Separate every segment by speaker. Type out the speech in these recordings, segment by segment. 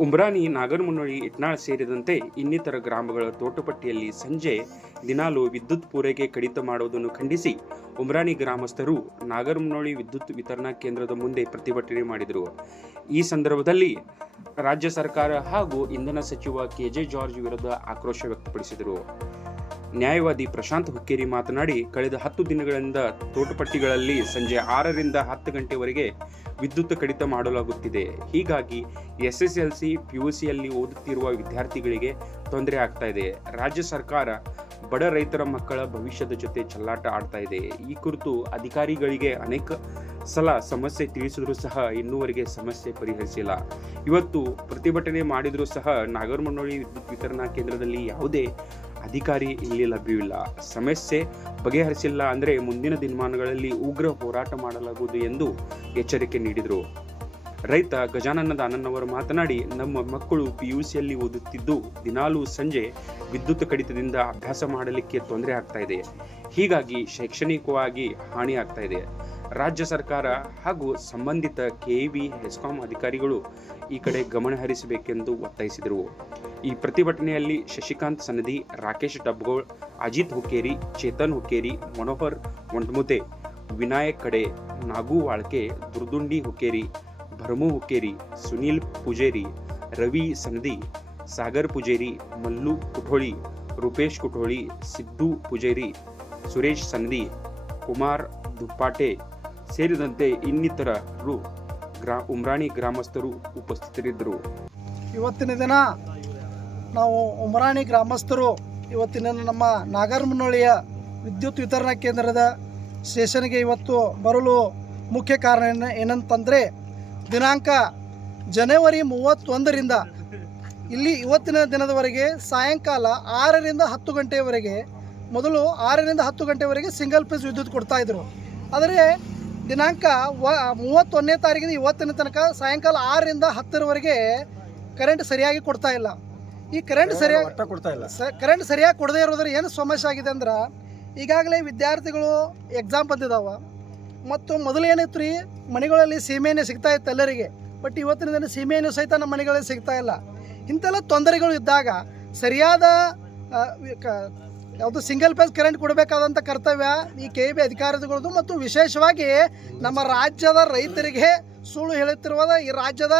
Speaker 1: ಉಮ್ರಾನಿ ನಾಗರಮುನ್ನೋಳಿ ಇಟ್ನಾಳ್ ಸೇರಿದಂತೆ ಇನ್ನಿತರ ಗ್ರಾಮಗಳ ತೋಟಪಟ್ಟಿಯಲ್ಲಿ ಸಂಜೆ ದಿನಾಲು ವಿದ್ಯುತ್ ಪೂರೈಕೆ ಕಡಿತ ಮಾಡುವುದನ್ನು ಖಂಡಿಸಿ ಉಮ್ರಾನಿ ಗ್ರಾಮಸ್ಥರು ನಾಗರಮುನ್ನೋಳಿ ವಿದ್ಯುತ್ ವಿತರಣಾ ಕೇಂದ್ರದ ಮುಂದೆ ಪ್ರತಿಭಟನೆ ಮಾಡಿದರು. ಈ ಸಂದರ್ಭದಲ್ಲಿ ರಾಜ್ಯ ಸರ್ಕಾರ ಹಾಗೂ ಇಂಧನ ಸಚಿವ ಕೆಜೆ ಜಾರ್ಜ್ ವಿರುದ್ಧ ಆಕ್ರೋಶ ವ್ಯಕ್ತಪಡಿಸಿದರು. ನ್ಯಾಯವಾದಿ ಪ್ರಶಾಂತ್ ಹುಕ್ಕೇರಿ ಮಾತನಾಡಿ, ಕಳೆದ ಹತ್ತು ದಿನಗಳಿಂದ ತೋಟಪಟ್ಟಿಗಳಲ್ಲಿ ಸಂಜೆ ಆರರಿಂದ ಹತ್ತು ಗಂಟೆವರೆಗೆ ವಿದ್ಯುತ್ ಕಡಿತ ಮಾಡಲಾಗುತ್ತಿದೆ. ಹೀಗಾಗಿ ಎಸ್ಎಸ್ಎಲ್ಸಿ, ಪಿಯುಸಿಯಲ್ಲಿ ಓದುತ್ತಿರುವ ವಿದ್ಯಾರ್ಥಿಗಳಿಗೆ ತೊಂದರೆ ಆಗ್ತಾ ಇದೆ. ರಾಜ್ಯ ಸರ್ಕಾರ ಬಡ ರೈತರ ಮಕ್ಕಳ ಭವಿಷ್ಯದ ಜೊತೆ ಚಲ್ಲಾಟ ಆಡ್ತಾ ಇದೆ. ಈ ಕುರಿತು ಅಧಿಕಾರಿಗಳಿಗೆ ಅನೇಕ ಸಲ ಸಮಸ್ಯೆ ತಿಳಿಸಿದರೂ ಸಹ ಇನ್ನೂವರೆಗೆ ಸಮಸ್ಯೆ ಪರಿಹರಿಸಿಲ್ಲ. ಇವತ್ತು ಪ್ರತಿಭಟನೆ ಮಾಡಿದರೂ ಸಹ ನಾಗರಮಂಡಳಿ ವಿದ್ಯುತ್ ವಿತರಣಾ ಕೇಂದ್ರದಲ್ಲಿ ಯಾವುದೇ ಅಧಿಕಾರಿ ಇಲ್ಲಿ ಲಭ್ಯವಿಲ್ಲ. ಸಮಸ್ಯೆ ಬಗೆಹರಿಸಿಲ್ಲ ಅಂದರೆ ಮುಂದಿನ ದಿನಮಾನಗಳಲ್ಲಿ ಉಗ್ರ ಹೋರಾಟ ಮಾಡಲಾಗುವುದು ಎಂದು ಎಚ್ಚರಿಕೆ ನೀಡಿದರು. ರೈತ ಗಜಾನನ ದಾನನ್ನವರು ಮಾತನಾಡಿ, ನಮ್ಮ ಮಕ್ಕಳು ಪಿಯುಸಿಯಲ್ಲಿ ಓದುತ್ತಿದ್ದು ದಿನಾಲೂ ಸಂಜೆ ವಿದ್ಯುತ್ ಕಡಿತದಿಂದ ಅಭ್ಯಾಸ ಮಾಡಲಿಕ್ಕೆ ತೊಂದರೆ ಆಗ್ತಾ ಇದೆ. ಹೀಗಾಗಿ ಶೈಕ್ಷಣಿಕವಾಗಿ ಹಾನಿ ಆಗ್ತಾ ಇದೆ. ರಾಜ್ಯ ಸರ್ಕಾರ ಹಾಗೂ ಸಂಬಂಧಿತ ಕೆಇಬಿ ಹೆಸ್ಕಾಂ ಅಧಿಕಾರಿಗಳು ಈ ಕಡೆ ಗಮನ ಹರಿಸಬೇಕೆಂದು ಒತ್ತಾಯಿಸಿದರು. ಈ ಪ್ರತಿಭಟನೆಯಲ್ಲಿ ಶಶಿಕಾಂತ್ ಸನದಿ, ರಾಕೇಶ್ ಡಬ್ಗೋಳ್, ಅಜಿತ್ ಹುಕ್ಕೇರಿ, ಚೇತನ್ ಹುಕ್ಕೇರಿ, ಮನೋಹರ್ ಒಂಡ್ಮುತೆ ವಿನಾಯಕ್ ಕಡೆ, ನಾಗು ವಾಳ್ಕೆ, ದುರ್ದುಂಡಿ ಹುಕ್ಕೇರಿ, ಭರ್ಮು ಹುಕ್ಕೇರಿ, ಸುನೀಲ್ ಪೂಜೇರಿ, ರವಿ ಸನದಿ, ಸಾಗರ್ ಪೂಜೇರಿ, ಮಲ್ಲು ಕುಠೋಳಿ, ರೂಪೇಶ್ ಕುಠೋಳಿ, ಸಿದ್ದು ಪೂಜೇರಿ, ಸುರೇಶ್ ಸನದಿ, ಕುಮಾರ್ ದುಪ್ಪಾಟೆ ಸೇರಿದಂತೆ ಇನ್ನಿತರರು ಗ್ರಾ, ಉಮ್ರಾಣಿ ಗ್ರಾಮಸ್ಥರು ಉಪಸ್ಥಿತರಿದ್ದರು.
Speaker 2: ಇವತ್ತಿನ ದಿನ ನಾವು ಉಮರಾಣಿ ಗ್ರಾಮಸ್ಥರು ಇವತ್ತಿನ ನಮ್ಮ ನಾಗರ್ಮುನೊಳಿಯ ವಿದ್ಯುತ್ ವಿತರಣಾ ಕೇಂದ್ರದ ಸ್ಟೇಷನ್ಗೆ ಇವತ್ತು ಬರಲು ಮುಖ್ಯ ಕಾರಣ ಏನು, ಏನಂತಂದರೆ ದಿನಾಂಕ ಜನವರಿ ಮೂವತ್ತೊಂದರಿಂದ ಇಲ್ಲಿ ಇವತ್ತಿನ ದಿನದವರೆಗೆ ಸಾಯಂಕಾಲ ಆರರಿಂದ ಹತ್ತು ಗಂಟೆಯವರೆಗೆ ಮೊದಲು ಆರರಿಂದ ಹತ್ತು ಗಂಟೆವರೆಗೆ ಸಿಂಗಲ್ ಪೀಸ್ ವಿದ್ಯುತ್ ಕೊಡ್ತಾ ಇದ್ರು. ಆದರೆ ದಿನಾಂಕ ವ, ಮೂವತ್ತೊಂದನೇ ತಾರೀಕಿನ ಇವತ್ತಿನ ತನಕ ಸಾಯಂಕಾಲ ಆರರಿಂದ ಹತ್ತರವರೆಗೆ ಕರೆಂಟ್ ಸರಿಯಾಗಿ ಕೊಡ್ತಾ ಇಲ್ಲ. ಈ ಕರೆಂಟ್ ಸರಿಯಾಗಿ
Speaker 3: ಕೊಡ್ತಾ ಇಲ್ಲ.
Speaker 2: ಸ ಕರೆಂಟ್ ಸರಿಯಾಗಿ ಕೊಡದೇ ಇರೋದ್ರ ಏನು ಸಮಸ್ಯೆ ಆಗಿದೆ ಅಂದ್ರೆ ಈಗಾಗಲೇ ವಿದ್ಯಾರ್ಥಿಗಳು ಎಕ್ಸಾಮ್ ಬಂದಿದ್ದಾವೆ ಮತ್ತು ಮೊದಲು ಏನಿತ್ತು ರೀ ಮನೆಗಳಲ್ಲಿ ಸೀಮೆಎಣ್ಣೆ ಸಿಗ್ತಾ ಇತ್ತು ಎಲ್ಲರಿಗೆ. ಬಟ್ ಇವತ್ತಿನ ದಿನ ಸೀಮೆಎಣ್ಣೆ ಸಹಿತ ನಮ್ಮ ಮನೆಗಳಲ್ಲಿ ಸಿಗ್ತಾ ಇಲ್ಲ. ಇಂಥೆಲ್ಲ ತೊಂದರೆಗಳು ಇದ್ದಾಗ ಸರಿಯಾದ ಯಾವುದು ಸಿಂಗಲ್ ಪೇಸ್ ಕರೆಂಟ್ ಕೊಡಬೇಕಾದಂಥ ಕರ್ತವ್ಯ ಈ ಕೆ ಬಿ ಅಧಿಕಾರಿಗಳದ್ದು ಮತ್ತು ವಿಶೇಷವಾಗಿ ನಮ್ಮ ರಾಜ್ಯದ ರೈತರಿಗೆ ಸುಳ್ಳು ಹೇಳುತ್ತಿರುವ ಈ ರಾಜ್ಯದ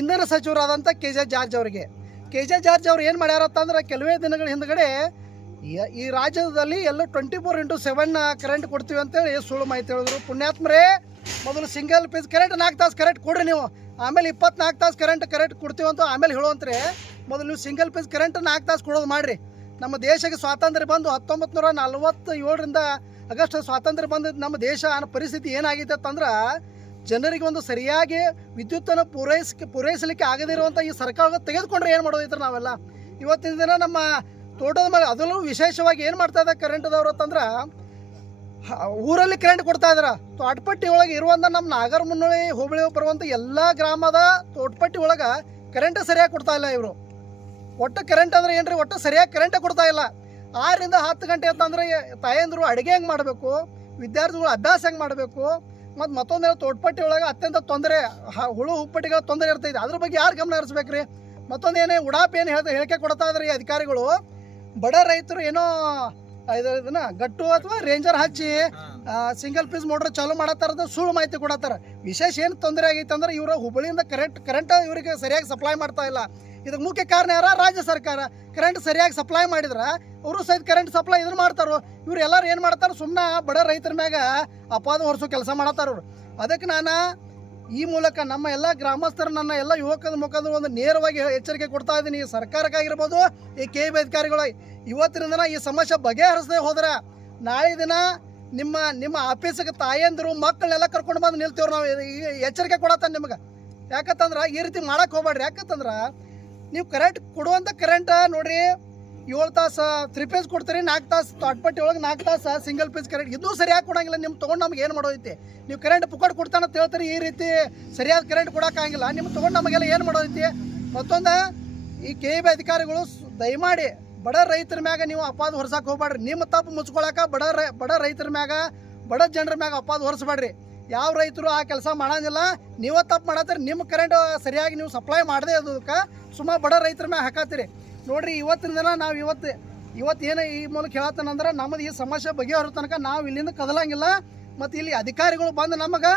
Speaker 2: ಇಂಧನ ಸಚಿವರಾದಂಥ ಕೆ ಜೆ ಜಾರ್ಜ್ ಅವರಿಗೆ. ಕೆ ಜೆ ಜಾರ್ಜ್ ಅವ್ರು ಏನು ಮಾಡ್ಯಾರತ್ತಂದ್ರೆ ಕೆಲವೇ ದಿನಗಳ ಹಿಂದ್ಗಡೆ ಈ- ರಾಜ್ಯದಲ್ಲಿ ಎಲ್ಲ twenty four into seven current ಕೊಡ್ತೀವಿ ಅಂತೇಳಿ ಸುಳ್ಳು ಮಾಹಿತಿ ಹೇಳಿದ್ರು. ಪುಣ್ಯಾತ್ಮರೇ, ಮೊದಲು ಸಿಂಗಲ್ ಪೀಸ್ ಕರೆಂಟ್ ನಾಲ್ಕು ತಾಸು ಕರೆಂಟ್ ಕೊಡ್ರಿ ನೀವು. ಆಮೇಲೆ ಇಪ್ಪತ್ನಾಲ್ಕು ತಾಸು ಕರೆಂಟ್ ಕರೆಂಟ್ ಕೊಡ್ತೀವಿ ಅಂತ ಆಮೇಲೆ ಹೇಳುವಂತ್ರೆ ಮೊದಲು ನೀವು ಸಿಂಗಲ್ ಪೀಸ್ ಕರೆಂಟ್ ನಾಲ್ಕು ತಾಸು ಕೊಡೋದು ಮಾಡಿರಿ. ನಮ್ಮ ದೇಶಕ್ಕೆ ಸ್ವಾತಂತ್ರ್ಯ ಬಂದು ಹತ್ತೊಂಬತ್ತು ನೂರ ಆಗಸ್ಟ್ ಸ್ವಾತಂತ್ರ್ಯ ಬಂದ ನಮ್ಮ ದೇಶ ಪರಿಸ್ಥಿತಿ ಏನಾಗಿದೆ ಅಂತಂದ್ರೆ ಜನರಿಗೆ ಒಂದು ಸರಿಯಾಗಿ ವಿದ್ಯುತ್ತನ್ನು ಪೂರೈಸ್ ಪೂರೈಸಲಿಕ್ಕೆ ಆಗದಿರುವಂಥ ಈ ಸರ್ಕಾರ ತೆಗೆದುಕೊಂಡ್ರೆ ಏನು ಮಾಡೋದೈತ್ರ ನಾವೆಲ್ಲ? ಇವತ್ತಿನ ದಿನ ನಮ್ಮ ತೋಟದ ಮೇಲೆ ಅದರಲ್ಲೂ ವಿಶೇಷವಾಗಿ ಏನು ಮಾಡ್ತಾ ಇದ್ದಾರೆ ಕರೆಂಟ್ದವ್ರು ಅಂತಂದ್ರೆ ಊರಲ್ಲಿ ಕರೆಂಟ್ ಕೊಡ್ತಾ ಇದಾರೆ. ತೋಟಪಟ್ಟಿ ಒಳಗೆ ಇರುವಂಥ ನಮ್ಮ ನಾಗರ ಮುನ್ನೋಳಿ ಹೋಬಳಿ ಬರುವಂಥ ಎಲ್ಲ ಗ್ರಾಮದ ತೋಟಪಟ್ಟಿ ಒಳಗೆ ಕರೆಂಟ್ ಸರಿಯಾಗಿ ಕೊಡ್ತಾ ಇಲ್ಲ ಇವರು. ಒಟ್ಟು ಕರೆಂಟ್ ಅಂದ್ರೆ ಏನ್ರಿ? ಒಟ್ಟು ಸರಿಯಾಗಿ ಕರೆಂಟೇ ಕೊಡ್ತಾ ಇಲ್ಲ. ಆರರಿಂದ ಹತ್ತು ಗಂಟೆ ಅಂತಂದ್ರೆ, ತಾಯಂದ್ರು ಅಡುಗೆ ಹೆಂಗೆ ಮಾಡಬೇಕು? ವಿದ್ಯಾರ್ಥಿಗಳು ಅಭ್ಯಾಸ ಹೆಂಗೆ ಮಾಡಬೇಕು? ಮತ್ತು ಮತ್ತೊಂದು ತೋಟಪಟ್ಟಿ ಒಳಗೆ ಅತ್ಯಂತ ತೊಂದರೆ ಹುಳು ಉಪ್ಪಟ್ಟಿಗಳ ತೊಂದರೆ ಇರ್ತೈತೆ ಅದ್ರ ಬಗ್ಗೆ ಯಾರು ಗಮನ ಹರಿಸ್ಬೇಕ್ರಿ? ಮತ್ತೊಂದು ಏನೇ ಉಡಾಪಿ ಏನು ಹೇಳ್ತಾ ಹೇಳಿಕೆ ಕೊಡ್ತಾ ಇದ್ರಿ ಅಧಿಕಾರಿಗಳು? ಬಡ ರೈತರು ಏನೋ, ಇದು ಇದನ್ನ ಗಟ್ಟು ಅಥವಾ ರೇಂಜರ್ ಹಚ್ಚಿ ಸಿಂಗಲ್ ಪೀಸ್ ಮೋಟ್ರ್ ಚಾಲೂ ಮಾಡತ್ತಾರದ ಸುಳ್ಳು ಮಾಹಿತಿ ಕೊಡತ್ತಾರ. ವಿಶೇಷ ಏನು ತೊಂದರೆ ಆಗೈತೆ ಅಂದ್ರೆ ಇವರು ಹುಬ್ಬಳ್ಳಿಯಿಂದ ಕರೆಂಟ್ ಕರೆಂಟ್ ಇವರಿಗೆ ಸರಿಯಾಗಿ ಸಪ್ಲೈ ಮಾಡ್ತಾ ಇಲ್ಲ. ಇದಕ್ಕೆ ಮುಖ್ಯ ಕಾರಣ ಯಾರ? ರಾಜ್ಯ ಸರ್ಕಾರ. ಕರೆಂಟ್ ಸರಿಯಾಗಿ ಸಪ್ಲೈ ಮಾಡಿದ್ರೆ ಅವರು ಸಹಿತ ಕರೆಂಟ್ ಸಪ್ಲೈ ಇದನ್ನ ಮಾಡ್ತಾರೋ? ಇವ್ರು ಎಲ್ಲರೂ ಏನು ಮಾಡ್ತಾರೆ ಸುಮ್ಮನೆ ಬಡ ರೈತರ ಮ್ಯಾಗ ಅಪಾದ ಹೊರಿಸೋ ಕೆಲಸ ಮಾಡತ್ತಾರ ಅದಕ್ಕೆ ನಾನು ಈ ಮೂಲಕ ನಮ್ಮ ಎಲ್ಲ ಗ್ರಾಮಸ್ಥರು, ನನ್ನ ಎಲ್ಲ ಯುವಕರ ಮುಖದ ಒಂದು ನೇರವಾಗಿ ಎಚ್ಚರಿಕೆ ಕೊಡ್ತಾ ಇದ್ದೀನಿ. ಈ ಸರ್ಕಾರಕ್ಕಾಗಿರ್ಬೋದು, ಈ ಕೆ ಬಿ ಅಧಿಕಾರಿಗಳು ಇವತ್ತಿನ ದಿನ ಈ ಸಮಸ್ಯೆ ಬಗೆಹರಿಸದೆ ಹೋದ್ರೆ ನಾಳೆ ದಿನ ನಿಮ್ಮ ನಿಮ್ಮ ಆಫೀಸಿಗೆ ತಾಯಂದಿರು, ಮಕ್ಕಳನ್ನೆಲ್ಲ ಕರ್ಕೊಂಡು ಬಂದು ನಿಲ್ತೀವ್ರು ನಾವು. ಎಚ್ಚರಿಕೆ ಕೊಡತ್ತ ನಿಮ್ಗೆ. ಯಾಕಂತಂದ್ರೆ ಈ ರೀತಿ ಮಾಡಕ್ಕೆ ಹೋಗ್ಬೇಡ್ರಿ ಯಾಕಂತಂದ್ರೆ ನೀವು ಕರೆಂಟ್ ಕೊಡುವಂಥ ಕರೆಂಟ್ ನೋಡ್ರಿ ಏಳು ತಾಸು ತ್ರೀ ಪೇಸ್ ಕೊಡ್ತೀರಿ, ನಾಲ್ಕು ತಾಸು ಅಟ್ಪಟ್ಟಿ ಒಳಗೆ ನಾಲ್ಕು ತಾಸು ಸಿಂಗಲ್ ಪೇಸ್ ಕರೆಂಟ್ ಇದು ಸರಿಯಾಗಿ ಕೊಡಂಗಿಲ್ಲ ನಿಮ್ಮ ತೊಗೊಂಡು ನಮ್ಗೆ ಏನು ಮಾಡೋದೈತಿ? ನೀವು ಕರೆಂಟ್ ಪುಕ್ಕಟ್ ಕೊಡ್ತಾನ ಅಂತ ಹೇಳ್ತೀರಿ, ಈ ರೀತಿ ಸರಿಯಾದ ಕರೆಂಟ್ ಕೊಡೋಕ್ಕಾಗಿಲ್ಲ ನಿಮ್ಮ ತೊಗೊಂಡು ನಮಗೆಲ್ಲ ಏನು ಮಾಡೋದೈತಿ? ಮತ್ತೊಂದು, ಈ ಕೆ ಬಿ ಅಧಿಕಾರಿಗಳು ದಯಮಾಡಿ ಬಡ ರೈತರ ಮ್ಯಾಗ ನೀವು ಅಪಾದ ಹೊರ್ಸಕ್ಕೆ ಹೋಗ್ಬೇಡ್ರಿ ನಿಮ್ಮ ತಪ್ಪು ಮುಚ್ಕೊಳಕ್ಕೆ ಬಡ ರೈ, ಬಡ ರೈತರ ಮ್ಯಾಗ, ಬಡ ಜನರ ಮ್ಯಾಗ ಅಪಾದ ಹೊರಿಸ್ಬೇಡ್ರಿ ಯಾವ ರೈತರು ಆ ಕೆಲಸ ಮಾಡೋಂಗಿಲ್ಲ ನೀವು ತಪ್ಪು ಮಾಡತ್ತೀರಿ ನಿಮ್ಮ ಕರೆಂಟ್ ಸರಿಯಾಗಿ ನೀವು ಸಪ್ಲೈ ಮಾಡದೆ ಅದಕ್ಕೆ ಸುಮ್ಮ ಬಡ ರೈತರ ಮೇಲೆ ಹಾಕತ್ತೀರಿ. ನೋಡಿರಿ ಇವತ್ತಿನ ದಿನ ನಾವು ಇವತ್ತು ಇವತ್ತು ಏನು ಈ ಮೂಲಕ ಹೇಳತ್ತನಂದ್ರೆ ನಮ್ಮದು ಈ ಸಮಸ್ಯೆ ಬಗೆಹರೋ ತನಕ ನಾವು ಇಲ್ಲಿಂದ ಕದಲಂಗಿಲ್ಲ. ಮತ್ತು ಇಲ್ಲಿ ಅಧಿಕಾರಿಗಳು ಬಂದು ನಮಗೆ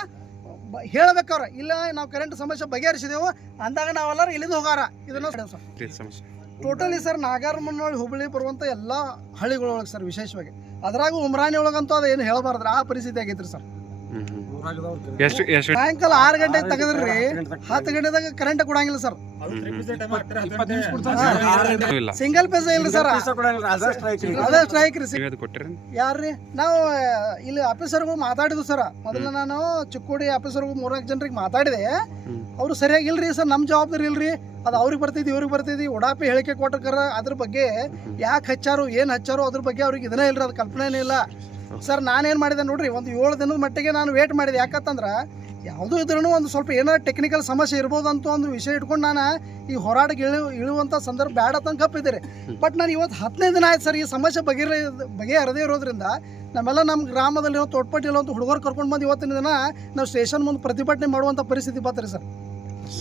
Speaker 2: ಹೇಳ್ಬೇಕವ್ರ ಇಲ್ಲ ನಾವು ಕರೆಂಟ್ ಸಮಸ್ಯೆ ಬಗೆಹರಿಸಿದೆವು ಅಂದಾಗ ನಾವೆಲ್ಲರೂ ಇಲ್ಲಿಂದ ಹೋಗಾರ. ಇದನ್ನು
Speaker 1: ಸಮಸ್ಯೆ.
Speaker 2: ಟೋಟಲಿ ಸರ್ ನಾಗಾರಮನ್ನೊಳಗೆ ಹುಬ್ಬಳ್ಳಿ ಬರುವಂಥ ಎಲ್ಲ ಹಳ್ಳಿಗಳೊಳಗೆ ಸರ್ ವಿಶೇಷವಾಗಿ. ಅದ್ರಾಗೂ ಉಮ್ರಾಣಿ ಒಳಗಂತೂ ಅದು ಏನು ಹೇಳಬಾರ್ದು ಆ ಪರಿಸ್ಥಿತಿ ಆಗೈತ್ರಿ ಸರ್.
Speaker 1: ಎಷ್ಟು ಎಷ್ಟು?
Speaker 2: ಸಾಯಂಕಾಲ ಆರು ಗಂಟೆಗೆ ತೆಗೆದ್ರಿ ಹತ್ತು ಗಂಟೆದಾಗ ಕರೆಂಟ್ ಕೊಡಂಗಿಲ್ಲ ಸರ್ ಸಿಂಗಲ್ ಪೇಸ ಇಲ್ರಿ ಸರ್ ಅದೇ ಸ್ಟ್ರೈಕ್ ರೀ. ಯಾರ್ರಿ? ನಾವು ಇಲ್ಲಿ ಆಫೀಸರ್ಗೂ ಮಾತಾಡಿದ್ವು ಸರ್ ಮೊದಲು ನಾನು ಚಿಕ್ಕೋಡಿ ಆಫೀಸರ್ಗಳು ಮೂರ್ನಾಲ್ಕು ಜನರಿಗೆ ಮಾತಾಡಿದೆ. ಅವರು ಸರಿಯಾಗಿ ಇಲ್ರಿ ಸರ್ ನಮ್ಮ ಜವಾಬ್ದಾರಿ ಇಲ್ರಿ. ಅದು ಅವ್ರಿಗೆ ಬರ್ತೈತಿ ಇವ್ರಿಗೆ ಬರ್ತೈತಿ. ಉಡಾಪಿ ಹೇಳಿಕೆ ಕೊಟ್ಟಕರ ಅದ್ರ ಬಗ್ಗೆ ಯಾಕೆ ಹಚ್ಚಾರು ಏನು ಹಚ್ಚಾರು ಅದ್ರ ಬಗ್ಗೆ ಅವ್ರಿಗೆ ಇದನ್ನೇ ಇಲ್ರಿ ಅದು ಕಲ್ಪನೆನೇ ಇಲ್ಲ. ಸರ್, ನಾನೇನು ಮಾಡಿದೆ ನೋಡ್ರಿ, ಒಂದು ಏಳು ದಿನದ ಮಟ್ಟಿಗೆ ನಾನು ವೇಟ್ ಮಾಡಿದೆ. ಯಾಕಂತಂದ್ರೆ, ಯಾವುದೂ ಇದ್ರೂ ಒಂದು ಸ್ವಲ್ಪ ಏನೋ ಟೆಕ್ನಿಕಲ್ ಸಮಸ್ಯೆ ಇರ್ಬೋದು ಅಂತ ಒಂದು ವಿಷಯ ಇಟ್ಕೊಂಡು ನಾನು ಈ ಹೋರಾಟಕ್ಕೆ ಇಳಿ ಇಳುವಂಥ ಸಂದರ್ಭ ಬೇಡ ಅಂತ ಕಪ್ಪಿದ್ದೀರಿ ಬಟ್ ನಾನು ಇವತ್ತು ಹತ್ತನೇ ದಿನ ಆಯ್ತು ಸರ್, ಈ ಸಮಸ್ಯೆ ಬಗೆ ಬಗೆಹರದೇ ಇರೋದ್ರಿಂದ ನಮ್ಮೆಲ್ಲ ನಮ್ಮ ಗ್ರಾಮದಲ್ಲಿರೋ ತೋಟ್ಪಟ್ಟಿಲ್ಲ ಅಂತ ಹುಡುಗರು ಕರ್ಕೊಂಡು ಬಂದು ಇವತ್ತಿನ ದಿನ ನಾವು ಸ್ಟೇಷನ್ ಮುಂದೆ ಪ್ರತಿಭಟನೆ ಮಾಡುವಂಥ ಪರಿಸ್ಥಿತಿ ಬರ್ತೀರಿ ಸರ್.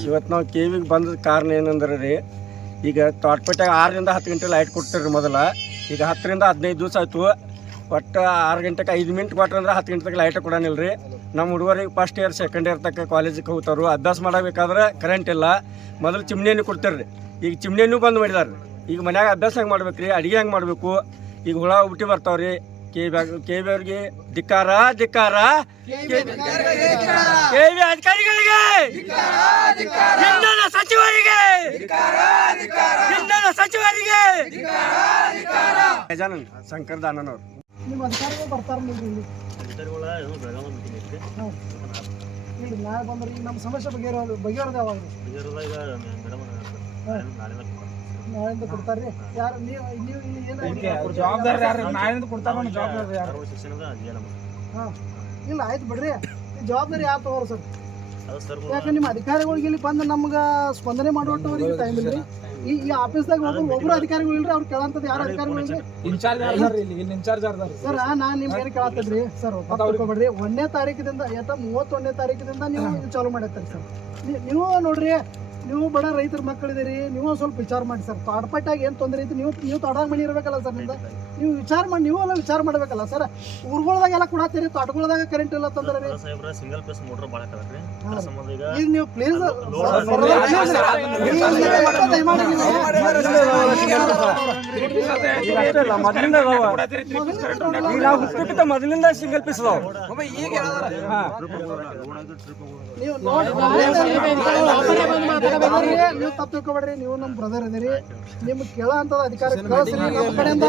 Speaker 3: ಇವತ್ತು ನಾವು ಕೆ ವಿಗೆ ಬಂದ ಕಾರಣ ಏನಂದ್ರೆ ರೀ, ಈಗ ತೋಟಪೇಟೆಗೆ ಆರರಿಂದ ಹತ್ತು ಗಂಟೆ ಲೈಟ್ ಕೊಡ್ತೀರಿ ಮೊದಲ, ಈಗ ಹತ್ತರಿಂದ ಹದಿನೈದು ದಿವಸ ಆಯ್ತು. ಒಟ್ಟು ಆರು ಗಂಟೆಗೆ ಐದು ಮಿನಿಟ್ ಕೊಟ್ರಂದ್ರೆ ಹತ್ತು ಗಂಟೆಗೆ ಲೈಟ್ ಕೊಡೋನಿಲ್ಲ ರೀ ನಮ್ಮ ಹುಡುಗರಿಗೆ ಫಸ್ಟ್ ಇಯರ್ ಸೆಕೆಂಡ್ ಇಯರ್ ತಕ್ಕ ಕಾಲೇಜಿಗೆ ಹೋಗ್ತಾರೆ ಅಭ್ಯಾಸ ಮಾಡಬೇಕಾದ್ರೆ ಕರೆಂಟ್ ಇಲ್ಲ. ಮೊದಲು ಚಿಮ್ನಿಯನ್ನು ಕೊಡ್ತಾರೆ ರೀ ಈಗ ಚಿಮ್ನಿಯನ್ನು ಬಂದ್ ಮಾಡಿದಾರೆ ರೀ ಈಗ ಮನ್ಯಾಗ ಅಭ್ಯಾಸ ಹೆಂಗೆ ಮಾಡ್ಬೇಕು ರೀ ಅಡುಗೆ ಹೆಂಗೆ ಮಾಡಬೇಕು? ಈಗ ಹುಳ ಹುಟ್ಟಿ ಬರ್ತಾವೆ ರೀ ಕೆ ಬಿ ಕೆ ಬಿ ಅವ್ರಿಗೆ ಧಿಕ್ಕಾರ ಧಿಕ್ಕಾರ. ಕೆ ಬಿ ಅಧಿಕಾರಿಗಳಿಗೆ ಇಂಧನ ಸಚಿವರಿಗೆ ಇಂಧನ ಸಚಿವರಿಗೆ ಗಜಾನನ್ ಶಂಕರ್ ದಾನನವ್ರು.
Speaker 2: ನಿಮ್ಮ ಅಧಿಕಾರಿಗಳು ಬರ್ತಾರೆ ಇಲ್ಲಿ? ಹಾಂ ಇಲ್ಲಿ. ನಾಳೆ ಬಂದ್ರೆ ಈಗ ನಮ್ಮ ಸಮಸ್ಯೆ ಬಗೆಹರೋದು ಬಗೆಹರೋದು ಯಾವಾಗ ನಾಳೆಯಿಂದ ಕೊಡ್ತಾರೆ. ರೀ? ಯಾರು ನೀವು ನೀವು ಏನು
Speaker 4: ಜವಾಬ್ದಾರಿ ಯಾರು? ಕೊಡ್ತಾರ ಜವಾಬ್ದಾರಿ ಯಾರು?
Speaker 2: ಹಾಂ. ಇಲ್ಲ ಆಯ್ತು ಬಿಡ್ರಿ. ಈ ಜವಾಬ್ದಾರಿ ಯಾರು ತಗೋರು ಸರ್? ಯಾಕೆ ನಿಮ್ಮ ಅಧಿಕಾರಿಗಳಿಗೆ ಇಲ್ಲಿ ಬಂದು ನಮ್ಗೆ ಸ್ಪಂದನೆ ಮಾಡುವಟ್ಟವರಿಗೆ ಟೈಮ್ ಇಲ್ರಿ ಈ ಈ ಆಫೀಸ್ದಾಗ ಒಬ್ರು ಒಬ್ರು ಅಧಿಕಾರಿಗಳು ಇಲ್ರಿ ಅವ್ರು ಕೇಳಂತದ್ದು ಯಾರು ಅಧಿಕಾರಿಗಳು ಇಲ್ರಿ?
Speaker 4: ಇನ್ಚಾರ್ಜ್ ಯಾರ್ದಾರ ಇಲ್ಲಿ? ಇಲ್ಲಿ ಇನ್ಚಾರ್ಜ್ ಯಾರ್ದಾರ?
Speaker 2: ಸರ್ ನಾನು ನಿಮ್ಗೆ ಏನು ಕೇಳತ್ತದ್ರಿ? ಸರ್ ತಿಳ್ಕೊಬೇಡ್ರಿ. ಒಂದನೇ ತಾರೀಕಿದಿಂದ ಯಾಕಂದ್ರೆ ಮೂವತ್ತೊಂದನೇ ತಾರೀಕಿದಿಂದ ನೀವು ಇದು ಚಾಲೂ ಮಾಡತ್ತೀರಿ ಸರ್. ನೀವು ನೋಡ್ರಿ ನೀವು ಬಡ ರೈತರ ಮಕ್ಕಳಿದ್ದೀರಿ ನೀವು ಸ್ವಲ್ಪ ವಿಚಾರ ಮಾಡಿ ಸರ್ ತಾಡ್ಪಟ್ಟಾಗ ಏನು ತೊಂದರೆ ಐತಿ ನೀವು ನೀವು ತೋಟದಾಗ ಮನೆ ಇರಬೇಕಲ್ಲ ಸರ್ ನಿಮ್ದು ನೀವು ವಿಚಾರ ಮಾಡಿ ನೀವು ಎಲ್ಲ ವಿಚಾರ ಮಾಡಬೇಕಲ್ಲ ಸರ್ ಊರುಗಳ್ದಾಗೆಲ್ಲ ಕೊಡತ್ತೀರಿ ತೋಟಗಳ್ದಾಗ ಕರೆಂಟ್ ಇಲ್ಲ ತೊಂದರೆ ರೀ
Speaker 5: ಸಿಂಗಲ್ ಪೀಸ್ ಮೋಟರ್ ಭಾಳ ಸಂಬಂಧ ಈಗ
Speaker 2: ನೀವು ಪ್ಲೀಸ್
Speaker 3: ಮೊದಲಿಂದ ಮೊದಲಿಂದ ಸಿಂಗಲ್ ಪೀಸ್ ಅದಾವ
Speaker 2: ನೀವು ನೋಡಿ ನೀವು ತಪ್ಪು ತಿಳ್ಕೊಬೇಡ್ರಿ ನೀವು ನಮ್ಮ ಬ್ರದರ್ ಇದೀರಿ. ನಿಮ್ಗೆ ಕೇಳೋ ಅಂತದ ಅಧಿಕಾರ ಕಳಿಸ್ರಿ ನಮ್ಮ ಕಡೆಯಿಂದ.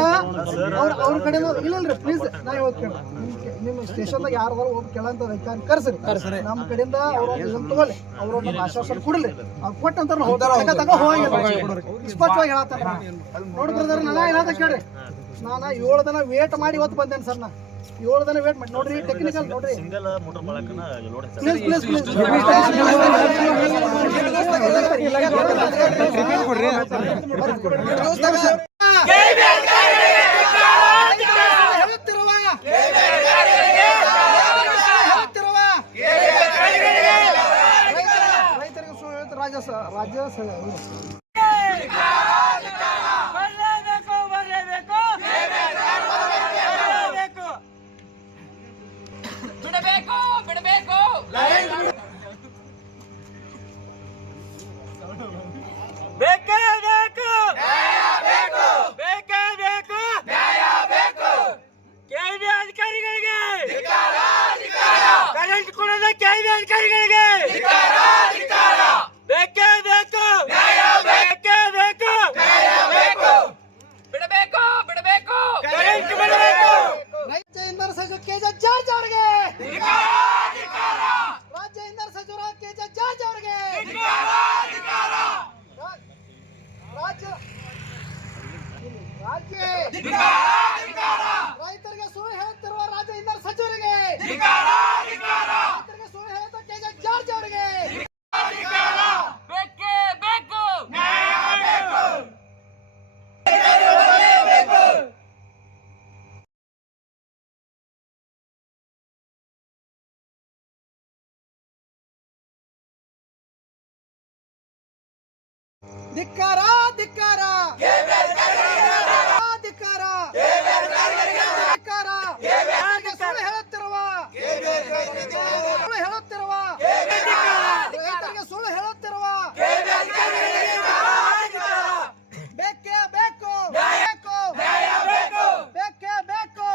Speaker 2: ಅವ್ರ ಅವ್ರ ಕಡೆಯಿಂದ ಇಲ್ಲ ಇಲ್ರಿ ಪ್ಲೀಸ್ ನಾ ಇವತ್ತು ಕೇಳಿ ನಿಮ್ಮ ಸ್ಟೇಷನ್ದಾಗ ಯಾರ್ದಾರು ಹೋಗಿ ಕೇಳಂತ ಅಧಿಕಾರ ಕರ್ಸ್ರಿ. ನಮ್ಮ ಕಡೆಯಿಂದ ಅವ್ರ ಇದನ್ನ ತಗೊಳ್ಳಿ. ಅವ್ರ ನಮ್ಮ ಆಶ್ವಾಸನೆ ಕೊಡ್ಲಿ. ಅವ್ರು ಕೊಟ್ಟಂತ ತಗ ಹೋಗಿಲ್ಲ ಸ್ಪಷ್ಟವಾಗಿ ಹೇಳತ್ತಾರ. ನೋಡಿ ಬ್ರದರ್ ನಾನು ಕೇಳ್ರಿ. ನಾನು ಏಳು ದಿನ ವೇಟ್ ಮಾಡಿ ಇವತ್ತು ಬಂದೇನೆ ಸರ್ ನಾ? ಏಳು ದಿನ ವೇಟ್ ಮಾಡಿ ನೋಡ್ರಿ ಟೆಕ್ನಿಕಲ್ ನೋಡ್ರಿ.
Speaker 5: ಸಿಂಗಲ್ ಮೋಟರ್ ಬಳಕನ ಲೋಡ್
Speaker 2: ಪ್ಲೀಸ್ ಪ್ಲೀಸ್ ಪ್ಲೀಸ್ ರಾಜ್ಯ ರಾಜ್ಯ
Speaker 3: ಕರೆಂಟ್ ಕೊಡೋದ ಕೆಬಿ ಅಧಿಕಾರಿಗಳಿಗೆ ಬೇಕೇ ಬೇಕು! ಬೇಕೇ! ಬೇಕು
Speaker 6: ಬಿಡಬೇಕು ಬಿಡಬೇಕು!
Speaker 3: ಕರೆಂಟ್ ಬಿಡಬೇಕು!
Speaker 2: ರಾಜ್ಯ ಇಂಧನ ಸಚಿವ ಕೆ ಜೆ ಜಾರ್ಜ್ ಅವರಿಗೆ! ರಾಜ್ಯ ಇಂಧನ ಸಚಿವರ ಕೆ ಜೆ ಜಾರ್ಜ್ ಅವರಿಗೆ! ರಾಜ್ಯ ರಾಜ್ಯ ರೈತರಿಗೆ ಸುಳ್ಳು ಹೇಳುತ್ತಿರುವ ರಾಜ್ಯ ಇಂಧನ ಸಚಿವರಿಗೆ ರೈತರಿಗೆ ಸುಳ್ಳು ಹೇಳುತ್ತ ಕೆ ಜೆ ಜಾರ್ಜ್ ಅವರಿಗೆ ಧಿಕ್ಕಾರ ಧಿಕ್ಕಾರ. ಧಿಕ್ಕಾರ. ಧಿಕ್ಕಾರ. ಸುಳ್ಳು ಹೇಳುತ್ತಿರುವ? ಸುಳ್ಳು ಹೇಳುತ್ತಿರುವ? ರೈತರಿಗೆ ಸುಳ್ಳು ಹೇಳುತ್ತಿರುವ? ಬೇಕೇ. ಬೇಕು ಬೇಕು. ಬೇಕೇ ಬೇಕು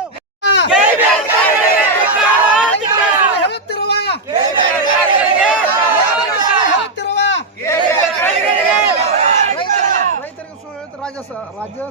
Speaker 2: ಹೇಳುತ್ತಿರುವ ಹೇಳುತ್ತಿರುವ ರೈತರಿಗೆ ಸುಳ್ಳು ಹೇಳ್ತಾರೆ ರಾಜ್ಯ ಸ- ರಾಜ್ಯ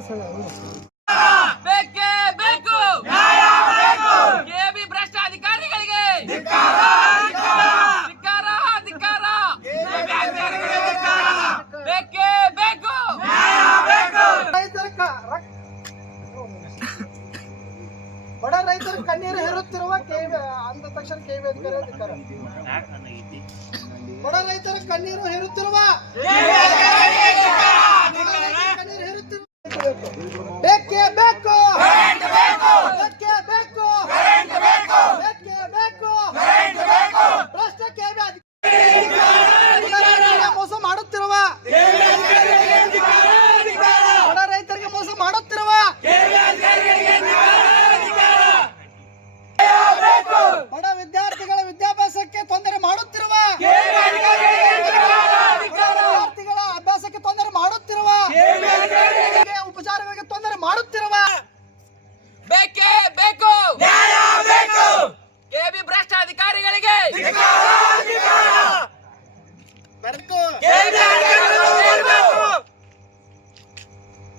Speaker 2: ಸ-
Speaker 6: ಬೇಕೇ ಬೇಕು ಕೆಬಿ ಭ್ರಷ್ಟ ಅಧಿಕಾರಿಗಳಿಗೆ ಧಿಕ್ಕಾರ ಧಿಕ್ಕಾರ ಬೇಕೇ ಬೇಕು
Speaker 2: ರೈತರ ಕ- ರಕ್- ಬಡ ರೈತರ ಕಣ್ಣೀರು ಹೇರುತ್ತಿರುವ ಕೆವಿ ಅಂದ ತಕ್ಷಣ ಕೆವಿ ಅಧಿಕಾರಿ ಅಧಿಕಾರ. ಬಡ ರೈತರ ಕಣ್ಣೀರು ಹೇರುತ್ತಿರುವ Hey!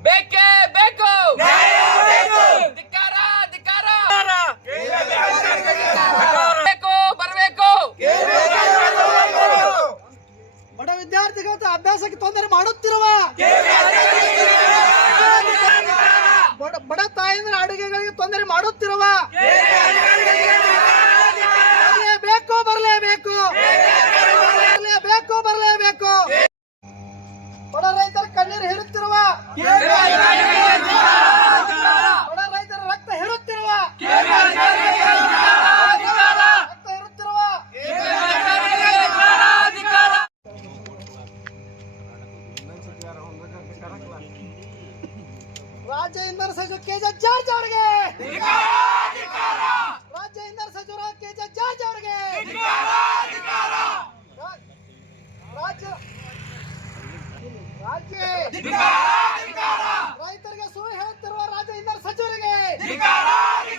Speaker 2: ಬೇಕೇ. ಬೇಕು ಬೇಕು ಬಡ ವಿದ್ಯಾರ್ಥಿಗಳ ಅಭ್ಯಾಸಕ್ಕೆ ತೊಂದರೆ ಮಾಡುತ್ತಿರುವ ಬಡ ತಾಯಂದ್ರ ಅಡುಗೆಗಳಿಗೆ ತೊಂದರೆ ಮಾಡುತ್ತಿರುವ ಬಡ ರೈತರ ರಕ್ತ ಹೇರುತ್ತಿರುವ ರಕ್ತ ಹೇರುತ್ತಿರುವ ರಾಜ್ಯ ಇಂಧನ ಸಚಿವ ಕೆ ಜೆ ಜಾರ್ಜ್ ಅವರಿಗೆ ರಾಜ್ಯ ಇಂಧನ ಸಚಿವ ಕೆ ಜೆ ಜಾರ್ಜ್ ಅವರಿಗೆ ರಾಜ್ಯ ರಾಜ್ಯ caralho!